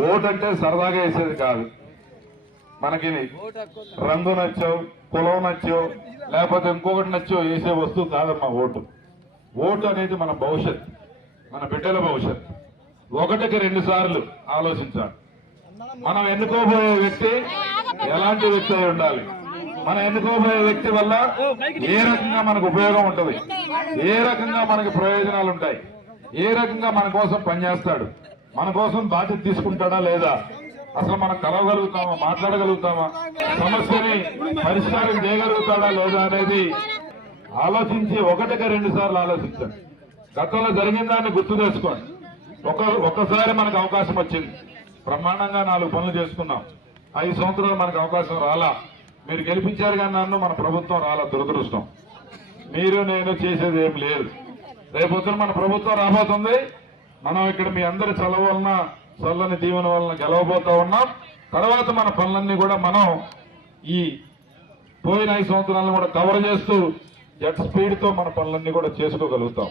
Vote అంటే సరదాగా వేసేది కాదు. మనకి రంగు నచ్చో కులం నచ్చో లేకపోతే ఇంకొకటి నచ్చో వేసే వస్తువు కాదమ్మా ఓటు. ఓటు అనేది మన భవిష్యత్ మన బిడ్డల భవిష్యత్. ఒకటికి రెండు సార్లు ఆలోచించాలి. మనం ఎన్నుకోబోయే వ్యక్తి ఎలాంటి వ్యక్తి అయి ఉండాలి? మనం ఎన్నుకోబోయే వ్యక్తి వల్ల ఏ రకంగా మనకు ఉపయోగం ఉంటుంది? ఏ రకంగా మనకి ప్రయోజనాలు ఉంటాయి? ఏ రకంగా మన కోసం పనిచేస్తాడు? మన కోసం బాధ్యత తీసుకుంటాడా లేదా? అసలు మనం కలవగలుగుతామా? మాట్లాడగలుగుతామా? సమస్యని పరిష్కారం చేయగలుగుతాడా లేదా అనేది ఆలోచించి ఒకటికి రెండు సార్లు ఆలోచించండి. గతంలో జరిగిన దాన్ని గుర్తు తెచ్చుకోండి. ఒక ఒక్కసారి మనకు అవకాశం వచ్చింది. బ్రహ్మాండంగా నాలుగు పనులు చేసుకున్నాం. ఐదు సంవత్సరాలు మనకు అవకాశం రాలా. మీరు గెలిపించారు కానీ నన్ను మన ప్రభుత్వం రాలా దురదృష్టం. మీరు నేను చేసేది ఏం లేదు. రేపొద్దున మన ప్రభుత్వం రాబోతుంది. మనం ఇక్కడ మీ అందరి చలవ వలన చల్లని దీవెన వలన గెలవబోతా ఉన్నాం. తర్వాత మన పనులన్నీ కూడా మనం ఈ పోయిన ఐదు సంవత్సరాలను కూడా కవర్ చేస్తూ జెట్ స్పీడ్తో మన పనులన్నీ కూడా చేసుకోగలుగుతాం.